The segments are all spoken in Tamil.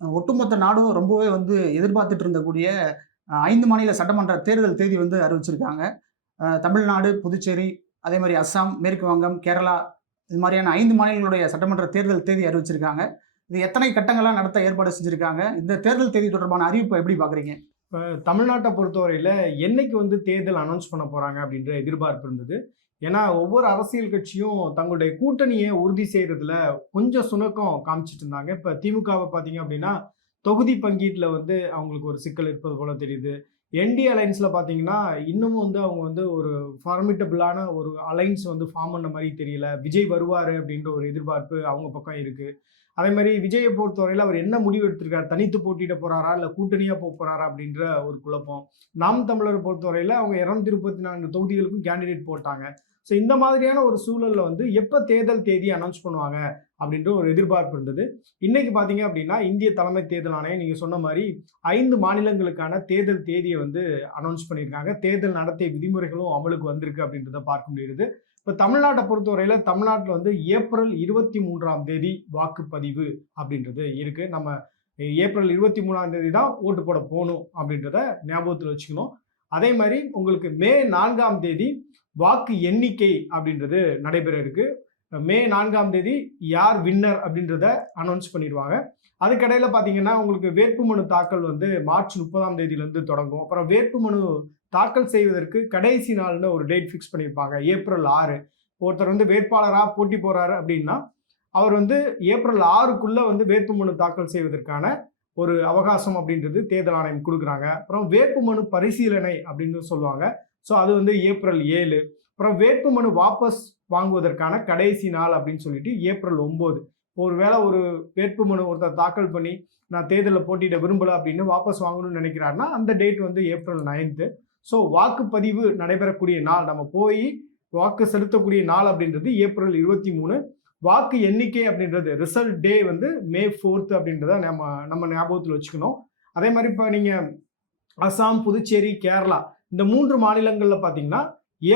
ஒட்டுமொத்த நாடும் ரொம்பவே எதிர்பார்த்துட்டு இருந்தக்கூடிய 5 மாநில சட்டமன்ற தேர்தல் தேதி அறிவிச்சிருக்காங்க. தமிழ்நாடு, புதுச்சேரி, அதே மாரி அஸ்ஸாம், மேற்கு வங்கம், கேரளா இது மாரியான 5 மாநிலங்களுடைய சட்டமன்ற தேர்தல் தேதி அறிவிச்சிருக்காங்க. இது எத்தனை கட்டங்களா நடத்த ஏற்பாடு செஞ்சிருக்காங்க? இந்த தேர்தல் தேதி தொடர்பான அறிவிப்ப எப்படி பார்க்குறீங்க? இப்ப தமிழ்நாட்ட பொறுத்தவரையில என்னைக்கு தேர்தல் அனௌன்ஸ் பண்ண போறாங்க அப்படின்ற எதிர்பார்ப்பு இருந்தது. ஏன்னா, ஒவ்வொரு அரசியல் கட்சியும் தங்களுடைய கூட்டணிய உறுதி செய்றதுல கொஞ்சம் சுணக்கம் காமிச்சுட்டு இருந்தாங்க. இப்ப திமுகவ பார்த்தீங்க அப்படின்னா, தொகுதி பங்கீட்ல அவங்களுக்கு ஒரு சிக்கல் இருப்பது போல தெரியுது. என்டி அலையன்ஸ்ல பார்த்தீங்கன்னா, இன்னமும் அவங்க ஒரு ஃபார்மிடபிளான ஒரு அலையன்ஸ் ஃபார்ம் பண்ண மாரி தெரியல. விஜய் வருவாரு அப்படின்ற ஒரு எதிர்பார்ப்பு அவங்க பக்கம் இருக்கு. அதே மாரி விஜய பொறுத்தவரையில அவர் என்ன முடிவு எடுத்திருக்காரு? தனித்து போட்டியிட போறாரா? இல்ல கூட்டணியா போறாரா? அப்படின்ற ஒரு குழப்பம். நாம் தமிழர் பொறுத்தவரையில அவங்க 234 தொகுதிகளுக்கும் கேண்டிடேட் போட்டாங்க. ஸோ இந்த மாதிரியான ஒரு சூழல்ல எப்ப தேர்தல் தேதி அனௌன்ஸ் பண்ணுவாங்க? அப்படின்ற ஒரு எதிர்பார்ப்பு இருந்தது. இன்னைக்கு பார்த்தீங்க அப்படின்னா, இந்திய தலைமை தேர்தல் ஆணையம் நீங்க சொன்ன மாரி 5 மாநிலங்களுக்கான தேர்தல் தேதிய அனௌன்ஸ் பண்ணியிருக்காங்க. தேர்தல் நடத்தை விதிமுறைகளும் அமலுக்கு வந்திருக்கு அப்படின்றத பார்க்க முடியுது. இப்ப தமிழ்நாட்ட பொறுத்தவரையில தமிழ்நாட்டுல ஏப்ரல் 23ஆம் தேதி வாக்குப்பதிவு அப்படின்றது இருக்கு. நம்ம ஏப்ரல் 23ஆம் தேதி தான் ஓட்டு போட போணும் அப்படின்றத ஞாபகத்துல வச்சுக்கணும். அதே மாரி உங்களுக்கு மே 4ஆம் தேதி வாக்கு எண்ணிக்கை அப்படின்றது நடைபெற இருக்கு. மே 4ஆம் தேதி யார் வின்னர் அப்படின்றத அனௌன்ஸ் பண்ணிடுவாங்க. அதுக்கிடையில பார்த்தீங்கன்னா, உங்களுக்கு வேட்புமனு தாக்கல் மார்ச் 30ஆம் தேதியிலிருந்து தொடங்கும். அப்புறம் வேட்புமனு தாக்கல் செய்வதற்கு கடைசி நாள்னு ஒரு டேட் ஃபிக்ஸ் பண்ணியிருப்பாங்க. ஏப்ரல் 6. ஒருத்தர் வேட்பாளரா போட்டி போறாரு அப்படின்னா, அவர் ஏப்ரல் 6க்குள்ள வேட்புமனு தாக்கல் செய்வதற்கான ஒரு அவகாசம் அப்படின்றது தேர்தல் ஆணையம் குடுக்குறாங்க. அப்புறம் வேட்புமனு பரிசீலனை அப்படின்னு சொல்லுவாங்க. ஸோ அது ஏப்ரல் 7. அப்புறம் வேட்புமனு வாபஸ் வாங்குவதற்கான கடைசி நாள் அப்படின்னு சொல்லிட்டு ஏப்ரல் 9. ஒருவேளை ஒரு வேட்புமனு ஒருத்தர் தாக்கல் பண்ணி நான் தேர்தலில் போட்டியிட விரும்பல அப்படின்னு வாபஸ் வாங்கணும்னு நினைக்கிறாருன்னா அந்த டேட் ஏப்ரல் 9. ஸோ வாக்குப்பதிவு நடைபெறக்கூடிய நாள், நம்ம போய் வாக்கு செலுத்தக்கூடிய நாள் அப்படின்றது ஏப்ரல் 23. வாக்கு எண்ணிக்கை அப்படின்றது ரிசல்ட் டே மே 4 அப்படின்றத நம்ம ஞாபகத்தில் வச்சுக்கணும். அதே மாதிரி இப்போ நீங்க அசாம், புதுச்சேரி, கேரளா இந்த 3 மாநிலங்கள்ல பார்த்தீங்கன்னா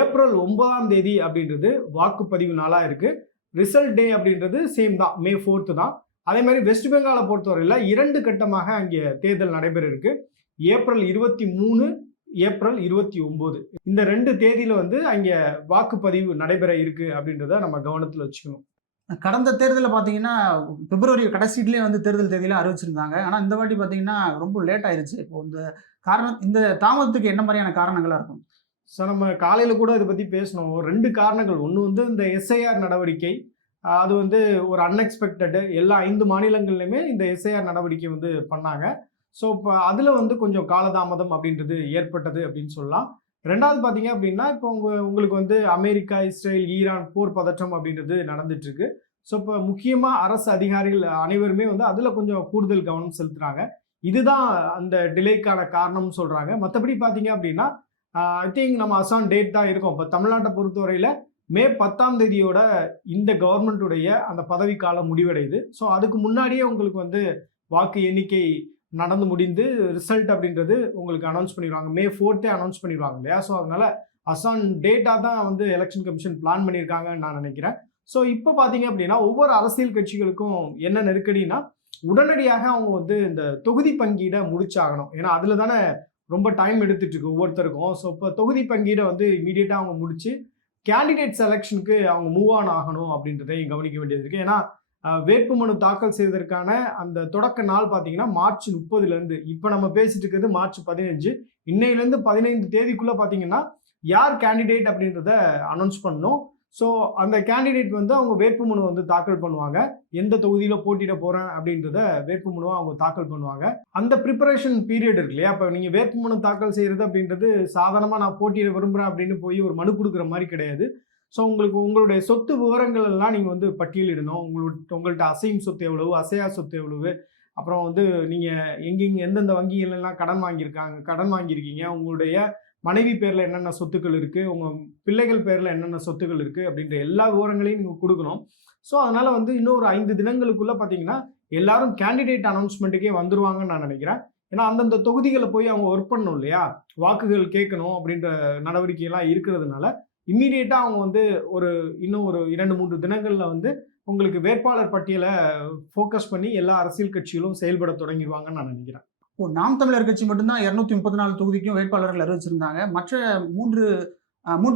ஏப்ரல் 9ஆம் தேதி அப்படின்றது வாக்குப்பதிவு நாளா இருக்கு. ரிசல்ட் டே அப்படின்றது சேம் தான், மே 4 தான். அதே மாதிரி வெஸ்ட் பெங்காலை பொறுத்தவரையில 2 கட்டமாக அங்கே தேர்தல் நடைபெற இருக்கு. ஏப்ரல் 23, ஏப்ரல் 29 இந்த 2 தேதியில அங்கே வாக்குப்பதிவு நடைபெற இருக்கு அப்படின்றத நம்ம கவனத்தில் வச்சுக்கணும். கடந்த தேர்தல்ல பார்த்தீங்கன்னா, பிப்ரவரி கடைசியிலேயே தேர்தல் தேதியெல்லாம் அறிவிச்சிருந்தாங்க. ஆனா இந்த வாட்டி பார்த்தீங்கன்னா, ரொம்ப லேட் ஆயிருச்சு. இப்போ இந்த தாமதத்துக்கு என்ன மாரியான காரணங்களா இருக்கும்? ஸோ நம்ம காலையில கூட இத பத்தி பேசினோம். 2 காரணங்கள். ஒண்ணு இந்த எஸ்ஐஆர் நடவடிக்கை. அது ஒரு அன்எக்ஸ்பெக்டட். எல்லா 5 மாநிலங்கள்லயுமே இந்த எஸ்ஐஆர் நடவடிக்கை பண்ணாங்க. ஸோ இப்ப அதுல கொஞ்சம் காலதாமதம் அப்படின்றது ஏற்பட்டது அப்படின்னு சொல்லலாம். 2வது பார்த்தீங்க அப்படின்னா, இப்போ உங்களுக்கு அமெரிக்கா, இஸ்ரேல், ஈரான் போர் பதற்றம் அப்படின்றது நடந்துட்டு இருக்கு. ஸோ இப்போ முக்கியமா அரசு அதிகாரிகள் அனைவருமே அதுல கொஞ்சம் கூடுதல் கவனம் செலுத்துறாங்க. இதுதான் அந்த டிலேக்கான காரணம்னு சொல்றாங்க. மத்தபடி பார்த்தீங்க அப்படின்னா, ஐ திங்க் நம்ம அசான் டேட் தான் இருக்கும். இப்போ தமிழ்நாட்டை பொறுத்தவரையில மே 10ஆம் தேதியோட இந்த கவர்மெண்ட்டுடைய அந்த பதவிக்காலம் முடிவடையுது. ஸோ அதுக்கு முன்னாடியே உங்களுக்கு வாக்கு எண்ணிக்கை நடந்து முடிந்து ரிசல்ட் அப்படின்றது உங்களுக்கு அனௌன்ஸ் பண்ணிடுவாங்க. மே 4 அனௌன்ஸ் பண்ணிடுவாங்க இல்லையா? ஸோ அதனால அசான் டேட்டா தான் எலெக்ஷன் கமிஷன் பிளான் பண்ணியிருக்காங்கன்னு நான் நினைக்கிறேன். ஸோ இப்போ பார்த்தீங்க அப்படின்னா, ஒவ்வொரு அரசியல் கட்சிகளுக்கும் என்ன நெருக்கடினா, உடனடியாக அவங்க இந்த தொகுதி பங்கீட முடிச்சாகணும். ஏன்னா அதுல தானே ரொம்ப டைம் எடுத்துட்டு இருக்கு ஒவ்வொருத்தருக்கும். ஸோ இப்போ தொகுதி பங்கீட இமீடியட்டா அவங்க முடிச்சு கேண்டிடேட் செலெக்ஷனுக்கு அவங்க மூவ் ஆன் ஆகணும் அப்படின்றதையும் கவனிக்க வேண்டியது இருக்கு. ஏன்னா வேட்புமனு தாக்கல் செய்வதற்கான அந்த தொடக்க நாள் பார்த்தீங்கன்னா மார்ச் 30லேருந்து, இப்போ நம்ம பேசிட்டு இருக்கிறது மார்ச் 15. இன்னையிலேருந்து 15 தேதிக்குள்ள பார்த்தீங்கன்னா யார் கேண்டிடேட் அப்படின்றத அனௌன்ஸ் பண்ணணும். ஸோ அந்த கேண்டிடேட் அவங்க வேட்புமனு தாக்கல் பண்ணுவாங்க. எந்த தொகுதியில் போட்டியிட போறேன் அப்படின்றத வேட்புமனுவை அவங்க தாக்கல் பண்ணுவாங்க. அந்த ப்ரிப்பரேஷன் பீரியட் இருக்கு இல்லையா? இப்போ நீங்கள் வேட்புமனு தாக்கல் செய்யறது அப்படின்றது சாதாரணமாக நான் போட்டியிட விரும்புகிறேன் அப்படின்னு போய் ஒரு மனு கொடுக்குற மாதிரி கிடையாது. ஸோ உங்களுடைய சொத்து விவரங்கள் எல்லாம் நீங்கள் பட்டியலிடணும். உங்கள்கிட்ட அசையும் சொத்து எவ்வளவு, அசையா சொத்து எவ்வளவு, அப்புறம் நீங்கள் எந்தெந்த வங்கிகளெல்லாம் கடன் வாங்கியிருக்கீங்க, உங்களுடைய மனைவி பேரில் என்னென்ன சொத்துக்கள் இருக்குது, உங்கள் பிள்ளைகள் பேரில் என்னென்ன சொத்துக்கள் இருக்குது அப்படின்ற எல்லா விவரங்களையும் நீங்கள் கொடுக்கணும். ஸோ அதனால் இன்னும் ஒரு 5 தினங்களுக்குள்ளே பார்த்தீங்கன்னா எல்லாரும் கேண்டிடேட் அனௌன்ஸ்மெண்ட்டுக்கே வந்துருவாங்கன்னு நான் நினைக்கிறேன். ஏன்னா அந்தந்த தொகுதிகளை போய் அவங்க ஒர்க் பண்ணணும் இல்லையா? வாக்குகள் கேட்கணும் அப்படின்ற நடவடிக்கையெல்லாம் இருக்கிறதுனால இம்மீடியட்டாக அவங்க இன்னும் ஒரு 2-3 தினங்களில் உங்களுக்கு வேட்பாளர் பட்டியலை ஃபோக்கஸ் பண்ணி எல்லா அரசியல் கட்சிகளும் செயல்பட தொடங்கிடுவாங்கன்னு நான் நினைக்கிறேன். இப்போ நாம் தமிழர் கட்சி மட்டும்தான் 234 தொகுதிக்கும் வேட்பாளர்கள் அறிவிச்சிருந்தாங்க. மற்ற மூன்று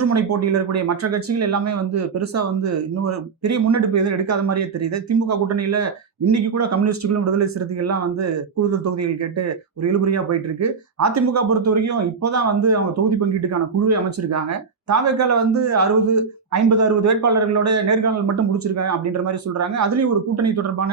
முனை போட்டியில் இருக்கக்கூடிய மற்ற கட்சிகள் எல்லாமே வந்து பெருசா வந்து இன்னும் ஒரு பெரிய முன்னெடுப்பு எதுவும் எடுக்காத மாதிரியே தெரியுது. திமுக கூட்டணியில இன்னைக்கு கூட கம்யூனிஸ்டுகளும் விடுதலை சிறுத்தைகள்லாம் வந்து கூடுதல் தொகுதிகள் கேட்டு ஒரு இழுபறியா போயிட்டு இருக்கு. அதிமுக பொறுத்த வரைக்கும் இப்போதான் வந்து அவங்க தொகுதி பங்கீட்டுக்கான குழுவை அமைச்சிருக்காங்க. தாவேக்கால வந்து 50-60 வேட்பாளர்களோட நேர்காணல் மட்டும் முடிச்சிருக்காங்க அப்படின்ற மாதிரி சொல்றாங்க. அதுலயும் ஒரு கூட்டணி தொடர்பான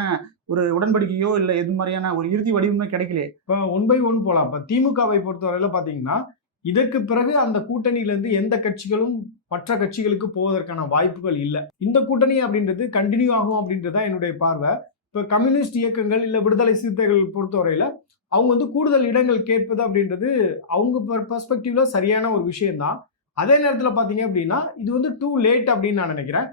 ஒரு உடன்படிக்கையோ இல்ல எது மாதிரியான ஒரு இறுதி வடிவமே கிடைக்கலையே. இப்போ 1 by 1 போலாம். இப்போ திமுகவை பொறுத்தவரையில பாத்தீங்கன்னா இதற்கு பிறகு அந்த கூட்டணியிலிருந்து எந்த கட்சிகளும் மற்ற கட்சிகளுக்கு போவதற்கான வாய்ப்புகள் இல்லை. இந்த கூட்டணி அப்படின்றது கண்டினியூ ஆகும் அப்படின்றது தான் என்னுடைய பார்வை. இப்போ கம்யூனிஸ்ட் இயக்கங்கள் இல்லை விடுதலை சிறுத்தைகள் பொறுத்தவரையில அவங்க வந்து கூடுதல் இடங்கள் கேட்பது அப்படின்றது அவங்க பெர்ஸ்பெக்டிவ்ல சரியான ஒரு விஷயம்தான். அதே நேரத்தில் பார்த்தீங்க அப்படின்னா இது வந்து டூ லேட் அப்படின்னு நான் நினைக்கிறேன்.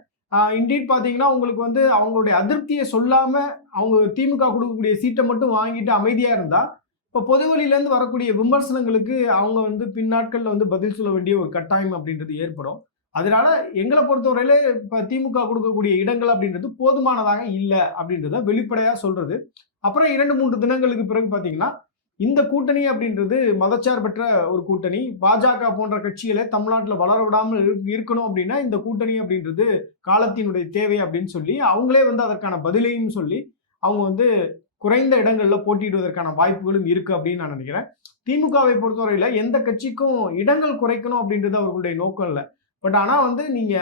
இன்டீட் பார்த்தீங்கன்னா உங்களுக்கு வந்து அவங்களுடைய அதிருப்தியை சொல்லாம அவங்க திமுக கொடுக்கக்கூடிய சீட்டை மட்டும் வாங்கிட்டு அமைதியா இருந்தா இப்போ பொது வழியிலேருந்து வரக்கூடிய விமர்சனங்களுக்கு அவங்க வந்து பின்னாட்களில் வந்து பதில் சொல்ல வேண்டிய ஒரு கட்டாயம் அப்படின்றது ஏற்படும். அதனால எங்களை பொறுத்தவரையில இப்போ திமுக கொடுக்கக்கூடிய இடங்கள் அப்படின்றது போதுமானதாக இல்லை அப்படின்றத வெளிப்படையாக சொல்றது. அப்புறம் 2-3 தினங்களுக்கு பிறகு பார்த்தீங்கன்னா இந்த கூட்டணி அப்படின்றது மதச்சார்பற்ற ஒரு கூட்டணி. பாஜக போன்ற கட்சிகளை தமிழ்நாட்டில் வளர விடாமல் இருக்கணும் அப்படின்னா இந்த கூட்டணி அப்படின்றது காலத்தினுடைய தேவை அப்படின்னு சொல்லி அவங்களே வந்து அதற்கான பதிலையும் சொல்லி அவங்க வந்து குறைந்த இடங்கள்ல போட்டியிடுவதற்கான வாய்ப்புகளும் இருக்கு அப்படின்னு நான் நினைக்கிறேன். திமுகவை பொறுத்தவரையில எந்த கட்சிக்கும் இடங்கள் குறைக்கணும் அப்படின்றது அவர்களுடைய நோக்கம் இல்லை. பட் ஆனா வந்து நீங்க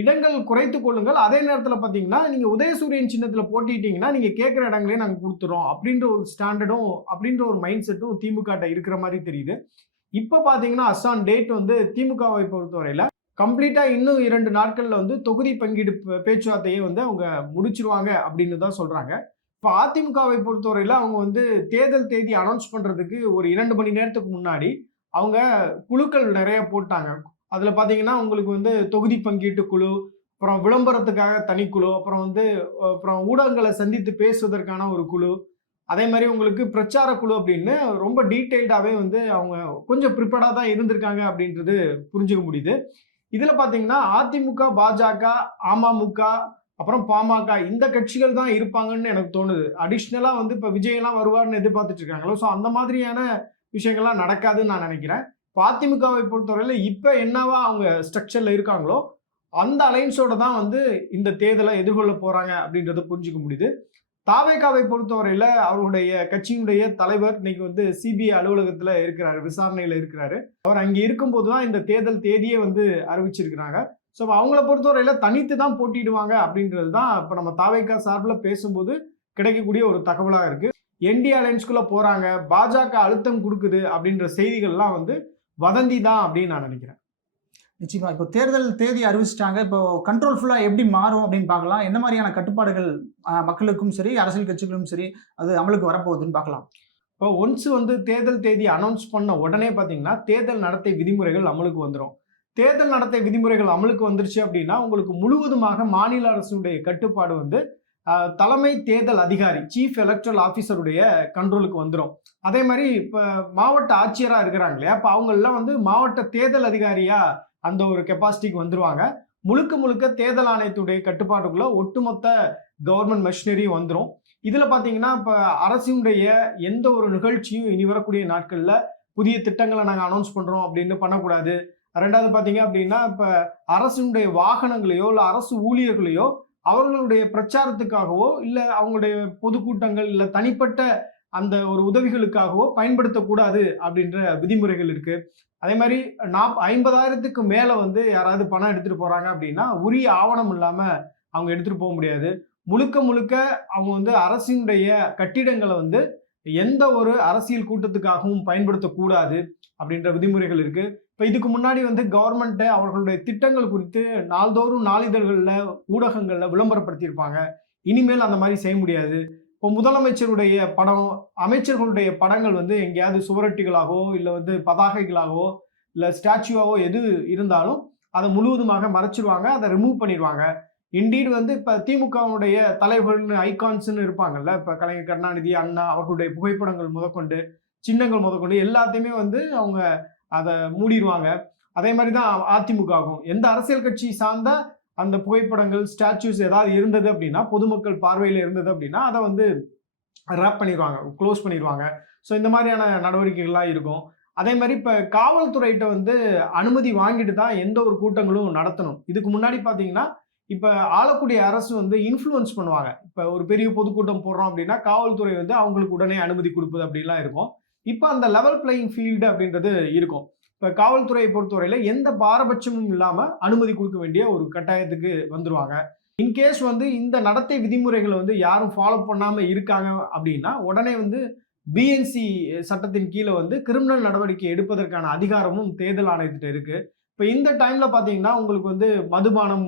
இடங்கள் குறைத்துக் கொள்ளுங்கள். அதே நேரத்தில் பார்த்தீங்கன்னா நீங்க உதயசூரியன் சின்னத்தில் போட்டிட்டீங்கன்னா நீங்க கேட்குற இடங்களே நாங்கள் கொடுத்துறோம் அப்படின்ற ஒரு ஸ்டாண்டர்டும் அப்படின்ற ஒரு மைண்ட் செட்டும் திமுக இருக்கிற மாதிரி தெரியுது. இப்போ பார்த்தீங்கன்னா அஸ்ஸான் டேட் வந்து திமுகவை பொறுத்தவரையில கம்ப்ளீட்டா இன்னும் 2 நாட்கள்ல வந்து தொகுதி பங்கீடு பேச்சுவார்த்தையை வந்து அவங்க முடிச்சிருவாங்க அப்படின்னு தான் சொல்றாங்க. இப்போ அதிமுகவை பொறுத்தவரையில அவங்க வந்து தேர்தல் தேதி அனௌன்ஸ் பண்றதுக்கு ஒரு 2 மணி நேரத்துக்கு முன்னாடி அவங்க குழுக்கள் நிறைய போட்டாங்க. அதுல பாத்தீங்கன்னா உங்களுக்கு வந்து தொகுதி பங்கீட்டு குழு, அப்புறம் விளம்பரத்துக்காக தனிக்குழு, அப்புறம் ஊடகங்களை சந்தித்து பேசுவதற்கான ஒரு குழு, அதே மாதிரி உங்களுக்கு பிரச்சார குழு அப்படின்னு ரொம்ப டீட்டெயில்டாவே வந்து அவங்க கொஞ்சம் ப்ரிப்பேர்டா தான் இருந்திருக்காங்க அப்படின்றது புரிஞ்சுக்க முடியுது. இதுல பாத்தீங்கன்னா அதிமுக, பாஜக, அமமுக, அப்புறம் பாமக இந்த கட்சிகள் தான் இருப்பாங்கன்னு எனக்கு தோணுது. அடிஷ்னலா வந்து இப்ப விஜய் எல்லாம் வருவார்னு எதிர்பார்த்துட்டு இருக்காங்களோ, ஸோ அந்த மாதிரியான விஷயங்கள்லாம் நடக்காதுன்னு நான் நினைக்கிறேன். அதிமுகவை பொறுத்தவரையில இப்ப என்னவா அவங்க ஸ்ட்ரக்சர்ல இருக்காங்களோ அந்த அலைன்ஸோட தான் வந்து இந்த தேர்தலை எதிர்கொள்ள போறாங்க அப்படின்றத புரிஞ்சுக்க முடியுது. தாவேகாவை பொறுத்தவரையில அவருடைய கட்சியினுடைய தலைவர் இன்னைக்கு வந்து சிபிஐ அலுவலகத்துல இருக்கிறாரு, விசாரணையில இருக்கிறாரு. அவர் அங்கே இருக்கும்போது தான் இந்த தேர்தல் தேதியே வந்து அறிவிச்சிருக்கிறாங்க. ஸோ அவங்கள பொறுத்தவரையில தனித்து தான் போட்டிடுவாங்க அப்படின்றது தான் இப்போ நம்ம தாவேகா சார்பில் பேசும்போது கிடைக்கக்கூடிய ஒரு தகவலாக இருக்கு. என்டிஏ அலைன்ஸ்குள்ள போறாங்க, பாஜக அழுத்தம் கொடுக்குது அப்படின்ற செய்திகள்லாம் வந்து வதந்தி தான் அப்படின்னு நான் நினைக்கிறேன். நிச்சயமா இப்போ தேர்தல் தேதி அறிவிச்சிட்டாங்க. இப்போ கண்ட்ரோல் ஃபுல்லா எப்படி மாறும் அப்படின்னு பார்க்கலாம். எந்த மாதிரியான கட்டுப்பாடுகள் மக்களுக்கும் சரி அரசியல் கட்சிகளும் சரி அது அமலுக்கு வரப்போகுதுன்னு பார்க்கலாம். இப்போ ஒன்ஸ் வந்து தேர்தல் தேதி அனௌன்ஸ் பண்ண உடனே பார்த்தீங்கன்னா தேர்தல் நடத்தை விதிமுறைகள் அமலுக்கு வந்துடும். தேர்தல் நடத்தை விதிமுறைகள் அமலுக்கு வந்துருச்சு அப்படின்னா உங்களுக்கு முழுவதுமாக மாநில அரசுடைய கட்டுப்பாடு வந்து தலைமை தேர்தல் அதிகாரி சீஃப் எலக்ட்ரல் ஆஃபீஸருடைய கண்ட்ரோலுக்கு வந்துடும். அதே மாதிரி இப்போ மாவட்ட ஆட்சியராக இருக்கிறாங்க இல்லையா, அப்போ அவங்களெல்லாம் வந்து மாவட்ட தேர்தல் அதிகாரியா அந்த ஒரு கெப்பாசிட்டிக்கு வந்துருவாங்க. முழுக்க தேர்தல் ஆணையத்துடைய கட்டுப்பாட்டுக்குள்ள ஒட்டுமொத்த கவர்மெண்ட் மெஷினரியும் வந்துடும். இதுல பாத்தீங்கன்னா இப்போ அரசினுடைய எந்த ஒரு நிகழ்ச்சியும் இனி வரக்கூடிய நாட்கள்ல புதிய திட்டங்களை நாங்கள் அனௌன்ஸ் பண்றோம் அப்படின்னு பண்ணக்கூடாது. ரெண்டாவது பார்த்தீங்க அப்படின்னா இப்போ அரசினுடைய வாகனங்களையோ இல்லை அரசு ஊழியர்களையோ அவர்களுடைய பிரச்சாரத்துக்காகவோ இல்லை அவங்களுடைய பொதுக்கூட்டங்கள் இல்லை தனிப்பட்ட அந்த ஒரு உதவிகளுக்காகவோ பயன்படுத்தக்கூடாது அப்படின்ற விதிமுறைகள் இருக்கு. அதே மாதிரி 50,000க்கு மேலே வந்து யாராவது பணம் எடுத்துட்டு போறாங்க அப்படின்னா உரிய ஆவணம் இல்லாம அவங்க எடுத்துட்டு போக முடியாது. முழுக்க அவங்க வந்து அரசினுடைய கட்டிடங்களை வந்து எந்த ஒரு அரசியல் கூட்டத்துக்காகவும் பயன்படுத்தக்கூடாது அப்படின்ற விதிமுறைகள் இருக்கு. இப்போ இதுக்கு முன்னாடி வந்து கவர்மெண்ட்டை அவர்களுடைய திட்டங்கள் குறித்து நாள்தோறும் நாளிதழ்களில் ஊடகங்களில் விளம்பரப்படுத்தியிருப்பாங்க. இனிமேல் அந்த மாதிரி செய்ய முடியாது. இப்போ முதலமைச்சருடைய படம், அமைச்சர்களுடைய படங்கள் வந்து எங்கேயாவது சுவரொட்டிகளாகவோ இல்லை வந்து பதாகைகளாகவோ இல்லை ஸ்டாச்சுவாவோ எது இருந்தாலும் அதை முழுவதுமாக மறைச்சிருவாங்க, அதை ரிமூவ் பண்ணிடுவாங்க. இண்டீட் வந்து இப்போ திமுகவுடைய தலைவர்கள்னு ஐகான்ஸ்ன்னு இருப்பாங்கல்ல, இப்போ கலைஞர் கருணாநிதி, அண்ணா அவர்களுடைய புகைப்படங்கள் முதற்கொண்டு சின்னங்கள் முதற்கொண்டு எல்லாத்தையுமே வந்து அவங்க அதை மூடிடுவாங்க. அதே மாதிரி தான் அதிமுக ஆகும். எந்த அரசியல் கட்சி சார்ந்த அந்த புகைப்படங்கள், ஸ்டாச்சுஸ் ஏதாவது இருந்தது அப்படின்னா, பொதுமக்கள் பார்வையில இருந்தது அப்படின்னா, அத வந்து ரேப் பண்ணிருவாங்க, க்ளோஸ் பண்ணிருவாங்க. ஸோ இந்த மாதிரியான நடவடிக்கைகள்லாம் இருக்கும். அதே மாரி இப்ப காவல்துறையிட்ட வந்து அனுமதி வாங்கிட்டு தான் எந்த ஒரு கூட்டங்களும் நடத்தணும். இதுக்கு முன்னாடி பார்த்தீங்கன்னா, இப்ப ஆளக்கூடிய அரசு வந்து இன்ஃப்ளூயன்ஸ் பண்ணுவாங்க. இப்ப ஒரு பெரிய பொதுக்கூட்டம் போடுறோம் அப்படின்னா, காவல்துறை வந்து அவங்களுக்கு உடனே அனுமதி குடுப்பது அப்படிலாம் இருக்கும். இப்ப அந்த லெவல் பிளேயிங் ஃபீல்டு அப்படின்றது இருக்கும். இப்ப காவல்துறையை பொறுத்தவரையில எந்த பாரபட்சமும் இல்லாம அனுமதி குடுக்க வேண்டிய ஒரு கட்டாயத்துக்கு வந்துருவாங்க. இன்கேஸ் வந்து இந்த நடத்தை விதிமுறைகள வந்து யாரும் ஃபாலோ பண்ணாம இருக்காங்க அப்படின்னா, உடனே வந்து பிஎன்சி சட்டத்தின் கீழ வந்து கிரிமினல் நடவடிக்கை எடுப்பதற்கான அதிகாரமும் தேர்தல் ஆணையத்திட்ட இருக்கு. இப்ப இந்த டைம்ல பார்த்தீங்கன்னா, உங்களுக்கு வந்து மதுபானம்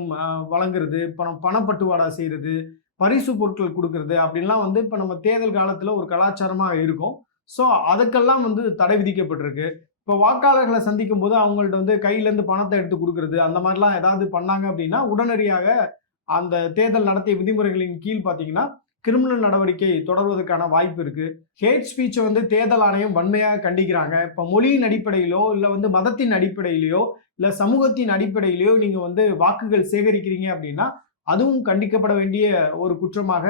வழங்குறது, பணப்பட்டுவாடா செய்றது, பரிசு பொருட்கள் குடுக்குறது அப்படின்லாம் வந்து இப்ப நம்ம தேர்தல் காலத்துல ஒரு கலாச்சாரமா இருக்கும். ஸோ அதுக்கெல்லாம் வந்து தடை விதிக்கப்பட்டிருக்கு. இப்ப வாக்காளர்கள சந்திக்கும்போது அவங்கள்ட்ட வந்து கையிலேருந்து பணத்த எடுத்து குடுக்குறது, அந்த மாரிலாம் ஏதாவது பண்ணாங்க அப்படின்னா, உடனடியாக அந்த தேர்தல் நடத்தை விதிமுறைகளின் கீழ் பார்த்தீங்கன்னா, கிரிமினல் நடவடிக்கை தொடர்வதற்கான வாய்ப்பு இருக்கு. ஹேட் ஸ்பீச்ச வந்து தேர்தல் ஆணையம் வன்மையா கண்டிக்கிறாங்க. இப்ப மொழியின் அடிப்படையிலோ, இல்ல வந்து மதத்தின் அடிப்படையிலயோ, இல்ல சமூகத்தின் அடிப்படையிலயோ நீங்க வந்து வாக்குகள் சேகரிக்கிறீங்க அப்படின்னா, அதுவும் கண்டிக்கப்பட வேண்டிய ஒரு குற்றமாக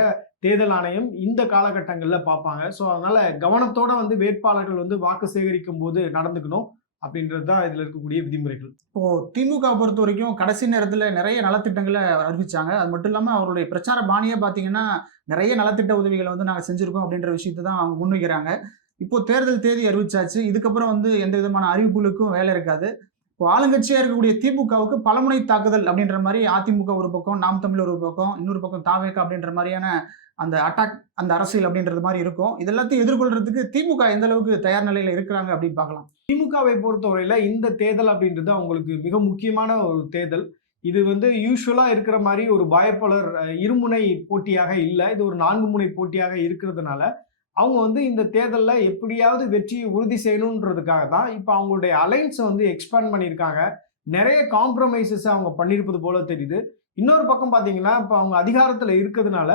தேர்தல் ஆணையம் இந்த காலகட்டங்கள்ல பார்ப்பாங்க. ஸோ அதனால கவனத்தோட வந்து வேட்பாளர்கள் வந்து வாக்கு சேகரிக்கும்போது நடந்துக்கணும். அப்படின்றது தான் இதுல இருக்கக்கூடிய விதிமுறைகள். இப்போ திமுக பொறுத்தவரைக்கும் கடைசி நேரத்துல நிறைய நலத்திட்டங்கள அறிவிச்சாங்க. அது மட்டும் இல்லாம அவருடைய பிரச்சார பாணியே பார்த்தீங்கன்னா, நிறைய நலத்திட்ட உதவிகள வந்து நாங்க செஞ்சிருக்கோம் அப்படின்ற விஷயத்த தான் அவங்க முன்வைக்கிறாங்க. இப்போ தேர்தல் தேதி அறிவிச்சாச்சு. இதுக்கப்புறம் வந்து எந்த விதமான அறிவிப்புகளுக்கும் வேலை இருக்காது. இப்போ ஆளுங்கட்சியா இருக்கக்கூடிய திமுகவுக்கு பலமுனை தாக்குதல் அப்படின்ற மாரி அதிமுக ஒரு பக்கம், நாம் தமிழர் ஒரு பக்கம், இன்னொரு பக்கம் தாவேகா அப்படின்ற மாரியான அந்த அட்டாக் அந்த அரசியல் அப்படின்றது மாரி இருக்கும். இது எல்லாத்தையும் எதிர்கொள்றதுக்கு திமுக எந்த அளவுக்கு தயார் நிலையில இருக்கிறாங்க அப்படின்னு பார்க்கலாம். திமுகவை பொறுத்தவரையில இந்த தேர்தல் அப்படின்றது அவங்களுக்கு மிக முக்கியமான ஒரு தேர்தல். இது வந்து யூசுவலா இருக்கிற மாரி ஒரு பைபோலர் இருமுனை போட்டியாக இல்ல. இது ஒரு 4 முனை போட்டியாக இருக்கிறதுனால, அவங்க வந்து இந்த தேர்தல்ல எப்படியாவது வெற்றியை உறுதி செய்யணுன்றதுக்காக தான், இப்ப அவங்களுடைய அலைன்ஸ வந்து எக்ஸ்பேண்ட் பண்ணியிருக்காங்க. நெறைய காம்ப்ரமைசஸ் அவங்க பண்ணியிருப்பது போல தெரியுது. இன்னொரு பக்கம் பார்த்தீங்கன்னா, இப்ப அவங்க அதிகாரத்துல இருக்கிறதுனால,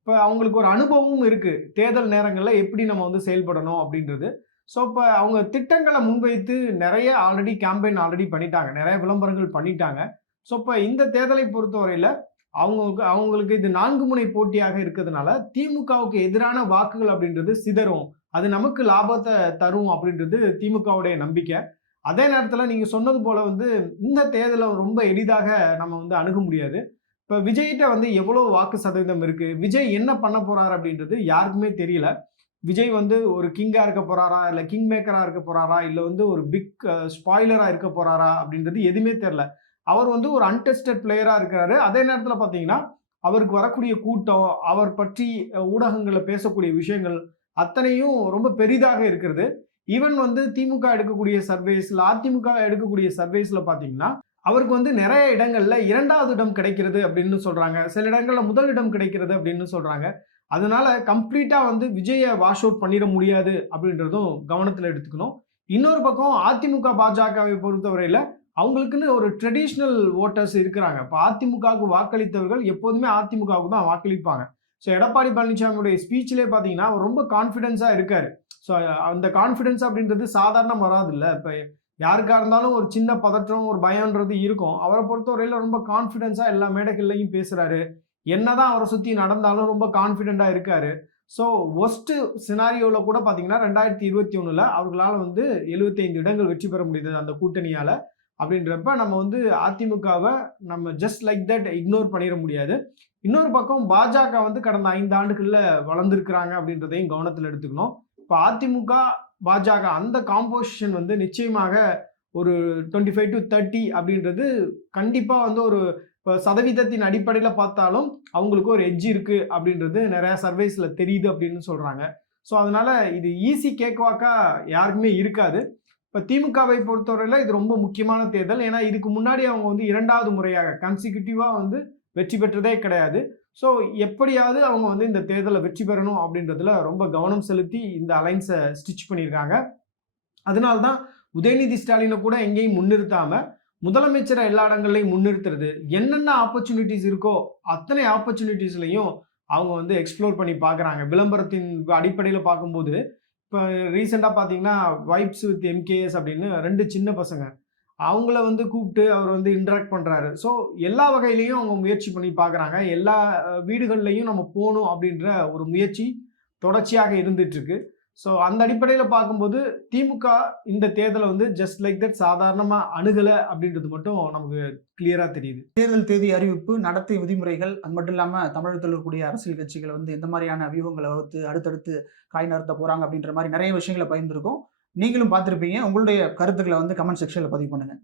இப்ப அவங்களுக்கு ஒரு அனுபவமும் இருக்கு. தேர்தல் நேரங்கள்ல எப்படி நம்ம வந்து செயல்படணும் அப்படின்றது. ஸோ, இப்ப அவங்க திட்டங்கள முன்வைத்து நெறைய கேம்பெயின் ஆல்ரெடி பண்ணிட்டாங்க. நெறைய விளம்பரங்கள் பண்ணிட்டாங்க. ஸோ, இப்ப இந்த தேர்தலை பொறுத்தவரையில அவங்களுக்கு இது 4 முனை போட்டியாக இருக்கிறதுனால, திமுகவுக்கு எதிரான வாக்குகள் அப்படின்றது சிதறும். அது நமக்கு லாபத்த தரும் அப்படின்றது திமுகவுடைய நம்பிக்கை. அதே நேரத்துல நீங்க சொன்னது போல வந்து இந்த தேர்தல ரொம்ப எளிதாக நம்ம வந்து அணுக முடியாது. இப்ப விஜய்ட்ட வந்து எவ்வளவு வாக்கு சதவீதம் இருக்கு? விஜய் என்ன பண்ண போறாரு அப்படின்றது யாருக்குமே தெரியல. விஜய் வந்து ஒரு கிங்கா இருக்க போறாரா? இல்ல கிங் மேக்கரா இருக்க போறாரா? இல்ல வந்து ஒரு பிக் ஸ்பாயிலரா இருக்க போறாரா? அப்படின்றது எதுவுமே தெரியல. அவர் வந்து ஒரு அன்டெஸ்டட் பிளேயரா இருக்காரு. அதே நேரத்துல பார்த்தீங்கன்னா, அவருக்கு வரக்கூடிய கூட்டம், அவர் பற்றி ஊடகங்கள்ல பேசக்கூடிய விஷயங்கள் அத்தனையும் ரொம்ப பெரிதாக இருக்கிறது. ஈவன் வந்து திமுக எடுக்கக்கூடிய சர்வேஸ், இல்ல அதிமுக எடுக்கக்கூடிய சர்வேஸ்ல பார்த்தீங்கன்னா, அவருக்கு வந்து நெறைய இடங்கள்ல 2வது இடம் கிடைக்கிறது அப்படின்னு சொல்றாங்க. சில இடங்கள்ல முதல் இடம் கிடைக்கிறது அப்படின்னு சொல்றாங்க. அதனால கம்ப்ளீட்டா வந்து விஜய வாஷ் அவுட் பண்ணிட முடியாது அப்படின்றதும் கவனத்துல எடுத்துக்கணும். இன்னொரு பக்கம் அதிமுக, பாஜகவை பொறுத்தவரையில அவங்களுக்குன்னு ஒரு ட்ரெடிஷனல் வோட்டர்ஸ் இருக்கிறாங்க. இப்ப அதிமுகவுக்கு வாக்களித்தவர்கள் எப்போதுமே அதிமுகவுக்கு தான் வாக்களிப்பாங்க. ஸோ எடப்பாடி பழனிசாமியுடைய ஸ்பீச்லயே பார்த்தீங்கன்னா, அவர் ரொம்ப கான்ஃபிடன்ஸா இருக்காரு. ஸோ அந்த கான்ஃபிடன்ஸ் அப்படின்றது சாதாரணமா வராதுல்ல. இப்ப யாருக்கா இருந்தாலும் ஒரு சின்ன பதற்றம், ஒரு பயம்ன்றது இருக்கும். அவர பொறுத்தவரையில ரொம்ப கான்ஃபிடன்ஸா எல்லா மேடைகள்லயும் பேசுறாரு. என்னதான் அவர சுத்தி நடந்தாலும் ரொம்ப கான்ஃபிடென்ட்டா இருக்காரு. ஸோ வொர்ஸ்ட் சினாரியோல கூட பார்த்தீங்கன்னா, 2021ல அவர்களால வந்து 75 இடங்கள் வெற்றி பெற முடிந்தது அந்த கூட்டணியால. அப்படின்றப்ப நம்ம வந்து அதிமுகவ நம்ம ஜஸ்ட் லைக் தட் இக்னோர் பண்ணிற முடியாது. இன்னொரு பக்கம் பாஜக வந்து கடந்த 5 ஆண்டுகள்ல வளர்ந்திருக்கிறாங்க அப்படின்றதையும் கவனத்துல எடுத்துக்கணும். இப்ப அதிமுக, பாஜக அந்த காம்போசிஷன் வந்து நிச்சயமாக ஒரு 25-30 அப்படின்றது கண்டிப்பா வந்து ஒரு சதவீதத்தின் அடிப்படையில பார்த்தாலும் அவங்களுக்கு ஒரு எட்ஜ் இருக்கு அப்படின்றது நெறைய சர்வேஸ்ல தெரியுது அப்படின்னு சொல்றாங்க. ஸோ அதனால இது ஈஸி கேக் வாக்கா யாருக்குமே இருக்காது. இப்ப திமுகவை பொறுத்தவரையில இது ரொம்ப முக்கியமான தேர்தல். ஏன்னா இதுக்கு முன்னாடி அவங்க வந்து 2வது முறையாக கன்சிக்யூட்டிவா வந்து வெற்றி பெற்றதே கிடையாது. ஸோ எப்படியாவது அவங்க வந்து இந்த தேர்தல வெற்றி பெறணும் அப்படின்றதுல ரொம்ப கவனம் செலுத்தி இந்த அலைன்ஸ ஸ்டிச் பண்ணியிருக்காங்க. அதனால தான் உதயநிதி ஸ்டாலின கூட எங்கேயும் முன்னிறுத்தாம, முதலமைச்சர எல்லா இடங்கள்லயும் முன்னிறுத்துறது. என்னென்ன ஆப்பர்ச்சுனிட்டீஸ் இருக்கோ அத்தனை ஆப்பர்ச்சுனிட்டீஸ்லயும் அவங்க வந்து எக்ஸ்ப்ளோர் பண்ணி பார்க்குறாங்க. விளம்பரத்தின் அடிப்படையில பார்க்கும்போது, இப்ப ரீசென்ட்டா பார்த்தீங்கன்னா, வைப்ஸ் வித் எம்கேஎஸ் அப்படின்னு 2 சின்ன பசங்க. அவங்கள வந்து கூப்பிட்டு அவர் வந்து இன்டராக்ட் பண்றாரு. ஸோ எல்லா வகையிலயும் அவங்க முயற்சி பண்ணி பார்க்குறாங்க. எல்லா வீடுகள்லயும் நம்ம போணும் அப்படின்ற ஒரு முயற்சி தொடர்ச்சியாக இருந்துட்டு இருக்கு. ஸோ அந்த அடிப்படையில பார்க்கும்போது திமுக இந்த தேர்தல வந்து ஜஸ்ட் லைக் தட் சாதாரணமா அணுகல அப்படின்றது மட்டும் நமக்கு கிளியரா தெரியுது. தேர்தல் தேதி அறிவிப்பு, நடத்தை விதிமுறைகள், அது மட்டும் இல்லாம தமிழகத்தில் இருக்கக்கூடிய அரசியல் கட்சிகள் வந்து எந்த மாதிரியான வியூகங்களை வகுத்து அடுத்தடுத்து காய் நகர்த்த போறாங்க அப்படின்ற மாதிரி நிறைய விஷயங்களை பகிர்ந்திருக்கோம். நீங்களும் பார்த்திருப்பீங்க. உங்களுடைய கருத்துக்களை வந்து கமெண்ட் செக்ஷன்ல பதிவு பண்ணுங்க.